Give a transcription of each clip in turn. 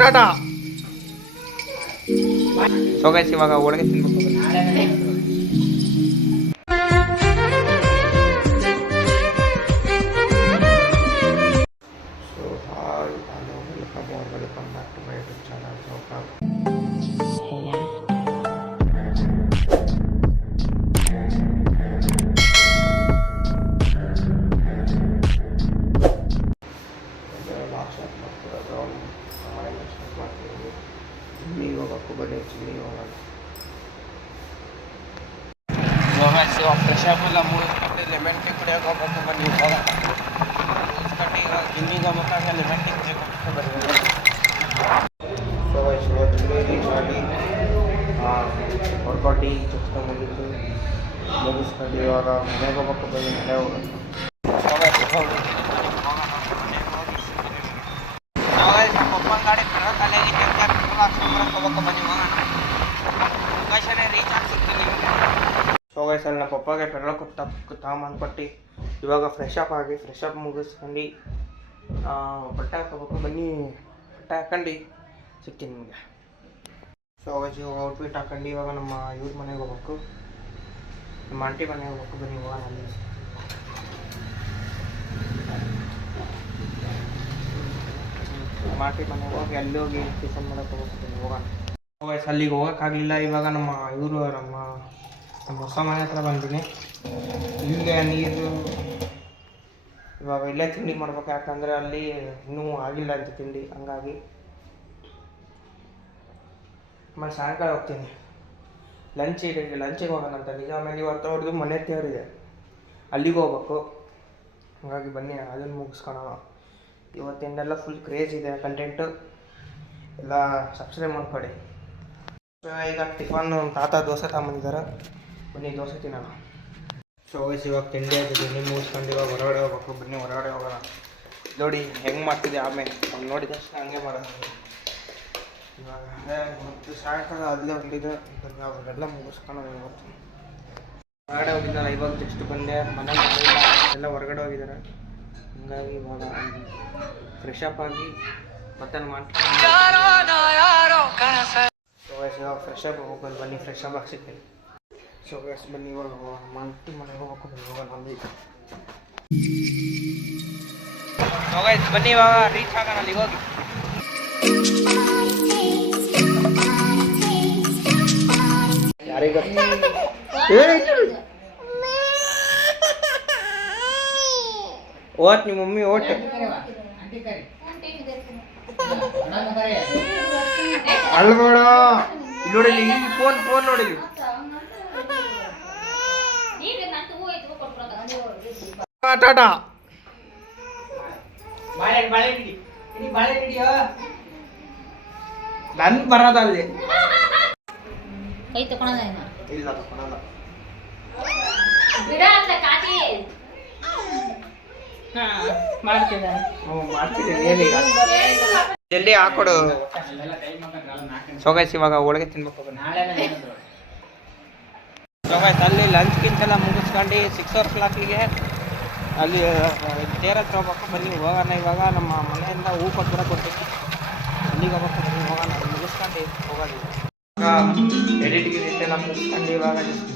Tata so guys ಇವಾಗ ಒಳಗೆ ತಿನ್ಬೇಕು ಇವಾಗ ಫ್ರೆಶ್ ಅಪ್ ಎಲ್ಲ ಮುಗಿಸ್ಕೊಂಡು ಲೆಮನ್ ಟೀ ಕುಡಿಯೋಕೆ ಹೋಗ್ಬೇಕು ಬನ್ನಿ ಇವಾಗ ಮುಗಿಸ್ಕೊಂಡು ಇವಾಗ ಜಿಮ್ಮಿಗೆ ಹೋಗ್ಬೇಕಾದ್ರೆ ಲೆಮನ್ ಟೀ ಕುಡಿಯೋಕೆ ಹೋಗ್ಬೇಕು ಬನ್ನಿ ಸೊ ಇವತ್ತು ರೀಚ್ ಆಗಿ ವರ್ಕೌಟ್ ಟೀ ಚುಚ್ಕ ಮುಗೀತು ಮುಗಿಸ್ಕೊಂಡು ಇವಾಗ ಮನೆಗೆ ಹೋಗ್ಬೇಕು ಬನ್ನಿ ಮನೆ ಹೋಗೋದು ಪಪ್ಪನ ಗಾಡಿ ಪೆಟ್ರೋಲ್ ಖಾಲಿ ಆಗಿತ್ತು ಅಂತ ಪೆಟ್ರೋಲ್ ಹಾಕ್ಸ್ಕೊಂಬರಕ್ಕೆ ಹೋಗ್ಬೇಕು ಬನ್ನಿ ಹೋಗೋಣ ಲೊಕೇಶನೇ ರೀಚ್ ಆಗ್ತಿತ್ತು ನಿಮಗೆ ಸೊ ಗೈಸ್ ಅಲ್ಲಿ ನಮ್ಮ ಪಪ್ಪಗೆ ಪೆಟ್ರೋಲ್ ಕೊಟ್ಟ ಇವಾಗ ಫ್ರೆಶ್ ಅಪ್ ಆಗಿ ಫ್ರೆಶ್ ಅಪ್ ಮುಗಿಸ್ಕೊಂಡು ಬಟ್ಟೆ ಹಾಕೋಬೇಕು ಬನ್ನಿ, ಬಟ್ಟೆ ಹಾಕೊಂಡು ಸಿಗ್ತೀನಿ ನಿಮಗೆ. ಸೊ ಇವಾಗ ಔಟ್ಫಿಟ್ ಹಾಕೊಂಡು ಇವಾಗ ನಮ್ಮ ಇವ್ರ ಮನೆಗೆ ಹೋಗ್ಬೇಕು. ನಮ್ಮ ಆಂಟಿ ಮನೆಗೆ ಹೋಗ್ಬೇಕು. ಬನ್ನಿ ಇವಾಗ ಅಲ್ಲಿ ಮಾಟಿ ಮನೆಗೆ ಹೋಗಿ, ಅಲ್ಲಿ ಹೋಗಿ ಟಿಫನ್ ಮಾಡಕ್ಕೆ ಹೋಗ್ತೀನಿ ಹೋಗೋಣ. ಅಲ್ಲಿಗೆ ಹೋಗೋಕ್ಕಾಗಲಿಲ್ಲ. ಇವಾಗ ನಮ್ಮ ಇವರು, ನಮ್ಮ ನಮ್ಮ ಹೊಸ ಮನೆ ಹತ್ರ ಬಂದಿನಿ. ಇಲ್ಲೇ ನೀರು ಇವಾಗ ಇಲ್ಲೇ ತಿಂಡಿ ಮಾಡ್ಬೇಕು, ಯಾಕಂದರೆ ಅಲ್ಲಿ ಇನ್ನೂ ಆಗಿಲ್ಲ ಅಂತ ತಿಂಡಿ, ಹಂಗಾಗಿ. ಆಮೇಲೆ ಸಾಯಂಕಾಲ ಹೋಗ್ತೀನಿ. ಲಂಚ್ ಇಡೀ ಲಂಚಿಗೆ ಹೋಗೋಣ ಅಂತ. ನಿಜ ಆಮೇಲೆ ಇವತ್ತು ಅವ್ರದ್ದು ಮನೆ ದೇವರಿದೆ ಅಲ್ಲಿಗೆ ಹೋಗ್ಬೇಕು. ಹಾಗಾಗಿ ಬನ್ನಿ, ಅದನ್ನು ಮುಗಿಸ್ಕೊಳೋಣ ಇವತ್ತಿಂದೆಲ್ಲ ಫುಲ್ ಕ್ರೇಜ್ ಇದೆ ಕಂಟೆಂಟು ಎಲ್ಲ ಸಬ್ಸ್ಕ್ರೈಬ್ ಮಾಡ್ಕೊಡಿ ಈಗ ಟಿಫನ್ ತಾತ ದೋಸೆ ತಗೊಂಬಂದಿದ್ದಾರೆ. ಬನ್ನಿ, ದೋಸೆ ತಿನ್ನೋಣ. ಸೊ ವಯಸ್ಸು ಇವಾಗ ತಿಂಡಿ ಆಯ್ತು ತಿಂಡಿ ಮುಗಿಸ್ಕೊಂಡು ಇವಾಗ ಹೊರಗಡೆ ಹೋಗ್ಬೇಕು. ಬನ್ನಿ ಹೊರಗಡೆ ಹೋಗೋಣ. ನೋಡಿ ಹೆಂಗೆ ಮಾಡ್ತಿದ್ದೆ ಆಮೇಲೆ. ಅವ್ನು ನೋಡಿದ ತಕ್ಷಣ ಹಂಗೆ ಮಾಡೋದು ಇವಾಗ ಮತ್ತು ಸಾಯಂಕಾಲ ಅಲ್ಲೇ ಹೊಂದಿದೆ ಬನ್ನಿ ಅವಾಗೆಲ್ಲ ಮುಗಿಸ್ಕೊಂಡು ಇವತ್ತು ಹೊರಗಡೆ ಹೋಗಿದ್ದಾರೆ ಇವಾಗ ಜಸ್ಟ್ ಬಂದೆ. ಮನೆ ಎಲ್ಲ ಹೊರಗಡೆ ಹೋಗಿದ್ದಾರೆ. ಹಂಗಾಗಿ ಇವಾಗ ಫ್ರೆಶ್ ಅಪ್ ಆಗಿ ಮತ್ತೆ ಮಾಡ್ತೀನಿ ಸೊ ಇವಾಗ ಫ್ರೆಶ್ ಅಪ್ ಹೋಗ್ಬೋದು ಬನ್ನಿ ಫ್ರೆಶ್ ಅಪ್ ಆಗಿ ಸಿಗ್ತೀನಿ. ಸೊ ಗೈಸ್ ಬನ್ನಿ ಇವಾಗ ಮಂಟಿ ಮನೆಗೆ ಹೋಗ್ಬೇಕು ಬನ್ನಿ ಸೊ ಗೈಸ್ ಬನ್ನಿ ಇವಾಗ ರೀಚ್ ಆಗೋಣ ಅಲ್ಲಿಗೆ ಹೋಗಿ ಯಾರಿಗ ಓಟ್ ನಿಮ್ಮ ಮಮ್ಮಿ ಓಟ್ ಅಲ್ಬೇಡ ಇಲ್ಲಿ ನೋಡಿ ಇಲ್ಲಿ ಫೋನ್ ಫೋನ್ ನೋಡಿ ಇಲ್ಲಿ. ಆ, ಟಾಟಾ. ನನ್ ಬರೋದ ಅಲ್ಲಿ. ಕೈ ತಕೊಳದ ಇಲ್ಲ ಬಿಡ ಅಂತ ಕಾಟಿ ಜಲ್ದಿ ಹಾಕೊಡು. ಸೊಗೈಸ್ ಇವಾಗ ಒಳಗೆ ತಿನ್ಬೇಕು ಸೊಗೈಸ್ ಅಲ್ಲಿ ಎಲ್ಲ ಮುಗಿಸ್ಕೊಂಡು ಸಿಕ್ಸ್ ಓ ಕ್ಲಾಕಿಗೆ ಅಲ್ಲಿ ತೇರ ಹತ್ರ ಹೋಗ್ಬೇಕು ಬನ್ನಿ, ಹೋಗೋಣ. ಇವಾಗ ನಮ್ಮ ಮನೆಯಿಂದ ಹೂ ಕೊಟ್ಟು ಕೊಡ್ತೀನಿ ಅಲ್ಲಿಗೆ ಹೋಗ್ಬೇಕು ಬನ್ನಿ, ಹೋಗೋಣ. ಮುಗಿಸ್ಕೊಂಡು ಹೋಗೋದು. ಎಡಿಟ್ ಗಿಡಿಟ್ ಎಲ್ಲ ಮುಗಿಸ್ಕೊಂಡು ಇವಾಗ ಜಸ್ಟ್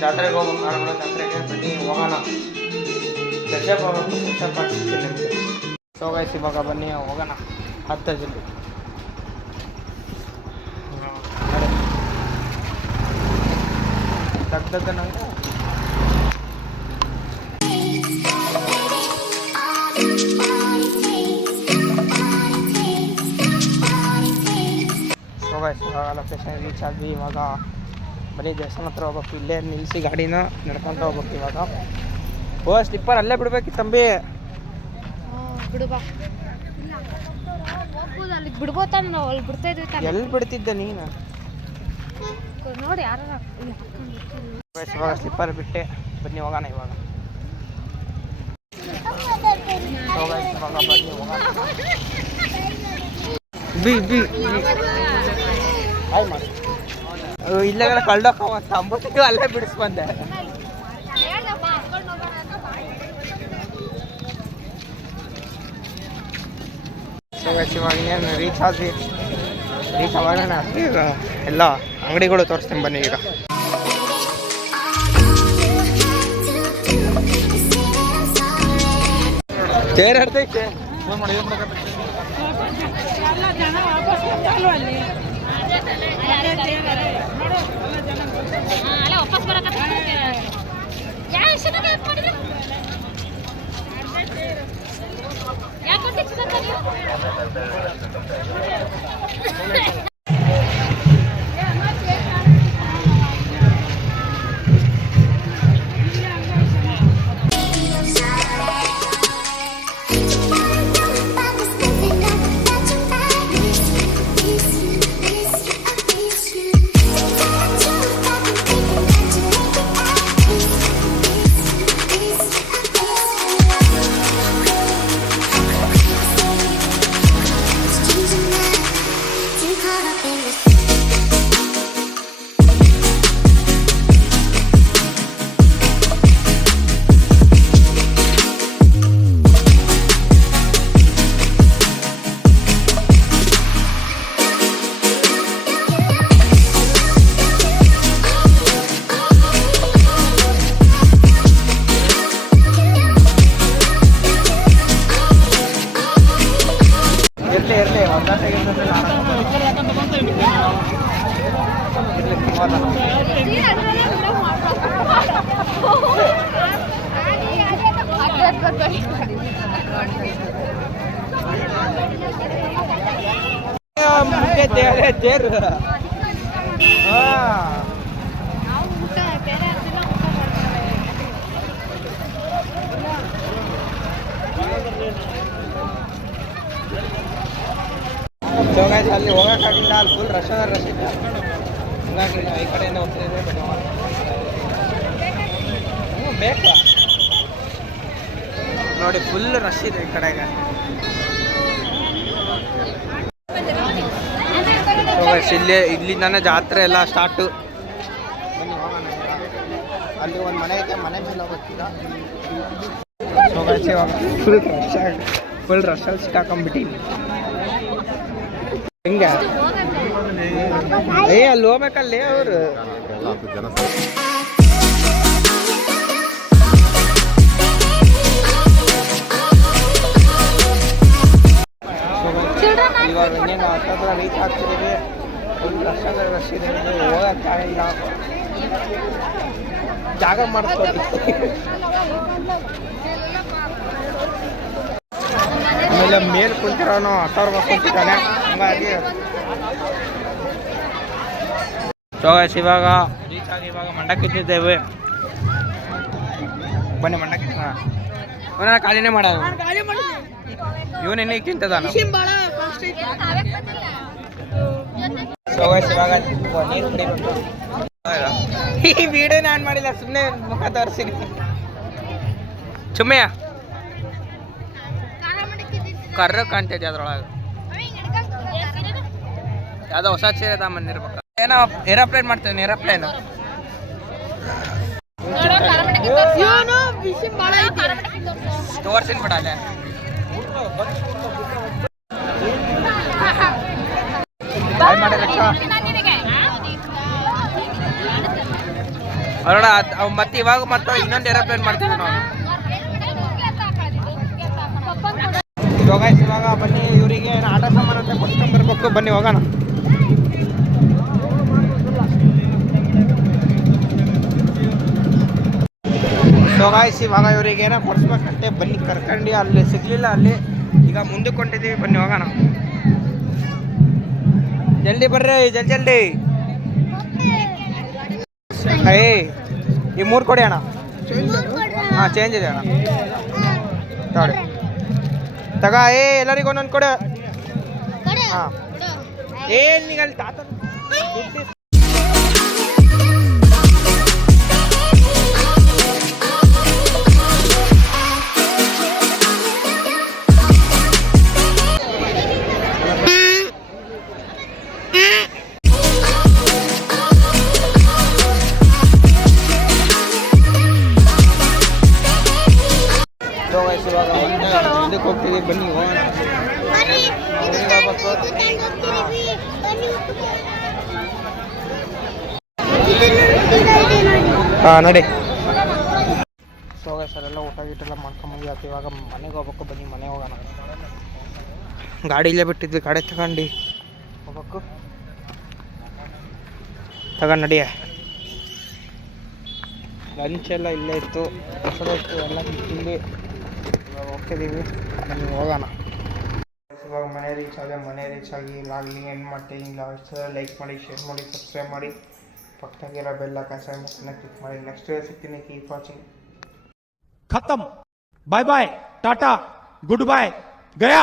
ಜಾತ್ರೆಗೆ ಹೋಗ್ಬೇಕು. ಆರಮಳ ಜಾತ್ರೆಗೆ ಬನ್ನಿ, ಹೋಗೋಣ. ಫ್ರೆಶಪ್ ಹೋಗ್ಬೇಕು ಫ್ರೆಶಪ್ ಆಗ್ತಿದ್ದೀನಿ ನಿಮಗೆ. ಸೊ ಇವಾಗ ಬನ್ನಿ, ಹೋಗೋಣ. ಹತ್ತು ಜಿಲ್ಲೆ ದಗ್ದಗ್ಗ ನಂಗೆ ಸೊ ಗೈಸ್ ಇವಾಗ ಲೊಕೇಶನ್ ರೀಚ್ ಆದ್ವಿ ಇವಾಗ ಬರೀ ದೇವಸ್ಥಾನ ಹತ್ರ ಹೋಗ್ಬೇಕು ಇಲ್ಲೇ ನಿಲ್ಲಿಸಿ ಗಾಡಿನ ನಡ್ಕೊಂತ ಹೋಗ್ಬೇಕು ಇವಾಗ ಓ ಸ್ಲಿಪ್ಪರ್ ಅಲ್ಲೇ ಬಿಡ್ಬೇಕಿತ್ತು ತಂಬಿ ಎಲ್ಲಿ ಬಿಡ್ತಿದ್ದೆ ನೀನು ನೋಡಿ ಯಾರು ಗೈಸ್ ಇವಾಗ ಸ್ಲಿಪ್ಪರ್ ಬಿಟ್ಟೆ ಬನ್ನಿ ಹೋಗೋಣ ಇವಾಗ ಬಿ ಬಿ ಹಾಯ್ ಮಾಡಿ. ಕಳ್ದೋಕವ ಅಂಬತ್ತಿಗೆ ಅಲ್ಲೇ ಬಿಡಿಸ್ ಬಂದೆ ಇವಾಗ ಏನು ರೀಚ್ ಆದ್ವಿ ರೀಚ್ ಈಗ ಎಲ್ಲ ಅಂಗಡಿಗಳು ತೋರಿಸ್ತೀನಿ ಬನ್ನಿ ಈಗ. ತೇರ್ ಹಡ್ತೈತೆ ಅಲ್ಲ caught up in ತೇರು ಹಾ ಸೊ guys, ಅಲ್ಲಿ ಹೋಗೋಕ್ಕಾಗಿಲ್ಲ ಅಲ್ಲಿ ಫುಲ್ ರಶ್ ಅದ ರಶ್ ಇದೆ ಹಂಗಾಗಿ ನಾವು ಈ ಕಡೆಯಿಂದ ಹೋಗ್ತಿದ್ವಿ ಬಟ್ ಹ್ಞೂ ಬೇಕು ನೋಡಿ ಫುಲ್ ರಶ್ ಇದೆ ಈ ಕಡೆಗೆ. ಇಲ್ಲಿ ಇಲ್ಲಿಂದಾನೆ ಜಾತ್ರೆ ಎಲ್ಲ ಸ್ಟಾರ್ಟು ಬನ್ನಿ ಹೋಗೋಣ ಅಲ್ಲಿ ಒಂದು ಮನೆ ಐತೆ ಮನೆ ಮೇಲೆ ಹೋಗ್ತೀರಾ ಫುಲ್ ರಶ್ ಫುಲ್ ರಶಲ್ಲಿ ಸಿಕ್ಕಾಕೊಂಡ್ಬಿಟ್ಟಿನಿ. ಹೆಂಗ? ಏ ಅಲ್ಲಿ ಹೋಗ್ಬೇಕಲ್ಲಿ ಅವರು. ಇನ್ನೇನು ಹತ್ತತ್ರ ರೀಚ್ ಆಗ್ತಿದ್ದೀವಿ ಒಂದು ರಶ್ ಅಂದ್ರೆ ರಶ್ ಇದೆ ಹೋಗೋಕ್ಕಾಗಿಲ್ಲ ಜಾಗ ಮಾಡಿಸ್ಕೊಡಿ. ಆಮೇಲೆ ಮೇಲ್ ಕುಂತಿರೋನು ಹತ್ತವ್ರ ಕುಂತಿದ್ದಾನೆ. ಹಂಗಾಗಿ ಸೊ guys, ಇವಾಗ ರೀಚ್ ಆಗಿ ಇವಾಗ ಮಂಡಕ್ಕಿದ್ದೇವೆ ಬನ್ನಿ ಮಂಡಕ್ಕಿ ಖಾಲಿನೇ ಮಾಡೋದು. ಇವನು ಇನ್ನೀಗ ತಿಂತದಾನ ಈ ವಿಡಿಯೋ ನಾನು ಮಾಡಿಲ್ಲ ಸುಮ್ಮನೆ ಮುಖ ತೋರಿಸಿನಿ. ಚುಮ್ಮಯ್ಯ ಕರ್ರ ಕಾಣ್ತೈತಿ ಅದ್ರೊಳಗೆ. ಯಾವುದೋ ಹೊಸ ಸೀರೆ ತಗೊಂಬಂದಿರ್ಬೇಕು. ಏನೋ ಏರೋಪ್ಲೇನ್ ಮಾಡ್ತೇನೆ ಏರೋಪ್ಲೇನ್ ತೋರ್ಸಿನ್ ಬಿಡ ಅಲ್ಲೇ. ಅವ್ ಮತ್ತೆ ಇವಾಗ ಮತ್ತೆ ಇನ್ನೊಂದು ಏರೋಪ್ಲೇನ್ ಮಾಡ್ತೀವಿ ನಾವು ಇವಾಗ ಇವಾಗ ಬನ್ನಿ, ಇವರಿಗೆ ಆಟ ಸಾಮಾನು ಅಂತ ಕೊಡ್ಸ್ಕೊಂಬರ್ಬೇಕು ಬನ್ನಿ, ಹೋಗೋಣ. ಸೊ ಗಾಯ್ಸ್ ಇವಾಗ ಇವರಿಗೆ ಏನೋ ಕೊಡಿಸ್ಬೇಕಂತೆ. ಬನ್ನಿ, ಕರ್ಕೊಂಡು, ಅಲ್ಲಿ ಸಿಗ್ಲಿಲ್ಲ, ಅಲ್ಲಿ. ಈಗ ಮುಂದಕ್ಕೆ ಹೊಂಟಿದ್ದೀವಿ, ಬನ್ನಿ ಹೋಗೋಣ. ಜಲ್ದಿ ಬರ್ರಿ, ಜಲ್ದಿ ಜಲ್ದಿ. ಏ, ಈ ಮೂರು ಕೊಡಿ ಅಣ್ಣ. ಹಾಂ ಚೇಂಜ್ ಇದೆ ಅಣ್ಣ. ನೋಡಿ ತಗ, ಏ, ಎಲ್ಲರಿಗೂ ಒಂದೊಂದು ಕೊಡು. ಹಾಂ. ಏ ನಿಗಲ್ ತಾತ ನೋಡಿ. ಸೊ ಅಲ್ಲೆಲ್ಲ ಊಟ ಗೀಟೆಲ್ಲ ಮಾಡ್ಕೊಂಬಂದು ಆಯ್ತು ಇವಾಗ ಮನೆಗೆ ಹೋಗ್ಬೇಕು ಬನ್ನಿ ಮನೆಗೆ ಹೋಗೋಣ. ಗಾಡಿ ಇಲ್ಲೇ ಬಿಟ್ಟಿದ್ವಿ ಗಾಡಿ ತಗೊಂಡು. ಹೋಗ್ಬೇಕು. ತಗೊಂಡು ನಡಿಯ ಲಂಚ್ ಎಲ್ಲ ಇಲ್ಲೇ ಇತ್ತು. ಮೊಸರು ಇತ್ತು ಎಲ್ಲ ತಿಂದು ಇವಾಗ ಹೋಗ್ತಿದ್ದೀವಿ ಬನ್ನಿ ಹೋಗೋಣ. ಇವಾಗ ಮನೆ ರೀಚ್ ಆಗಿ ಮನೆ ರೀಚ್ ಆಗಿ ಲಾಗ್ಲಿ ಏನು ಮಾಡ್ತೀನಿ ಇಲ್ಲ ಲೈಕ್ ಮಾಡಿ ಶೇರ್ ಮಾಡಿ ಸಬ್ಸ್ಕ್ರೈಬ್ ಮಾಡಿ. ಪಕ್ಕದಾಗಿರೋ ಬೆಲ್ಲ ಕಸ ಕ್ಲಿಕ್ ಮಾಡಿ ನೆಕ್ಸ್ಟ್ ಸಿಗ್ತೀನಿ keep watching ಖತಮ್ bye bye tata good bye Gaya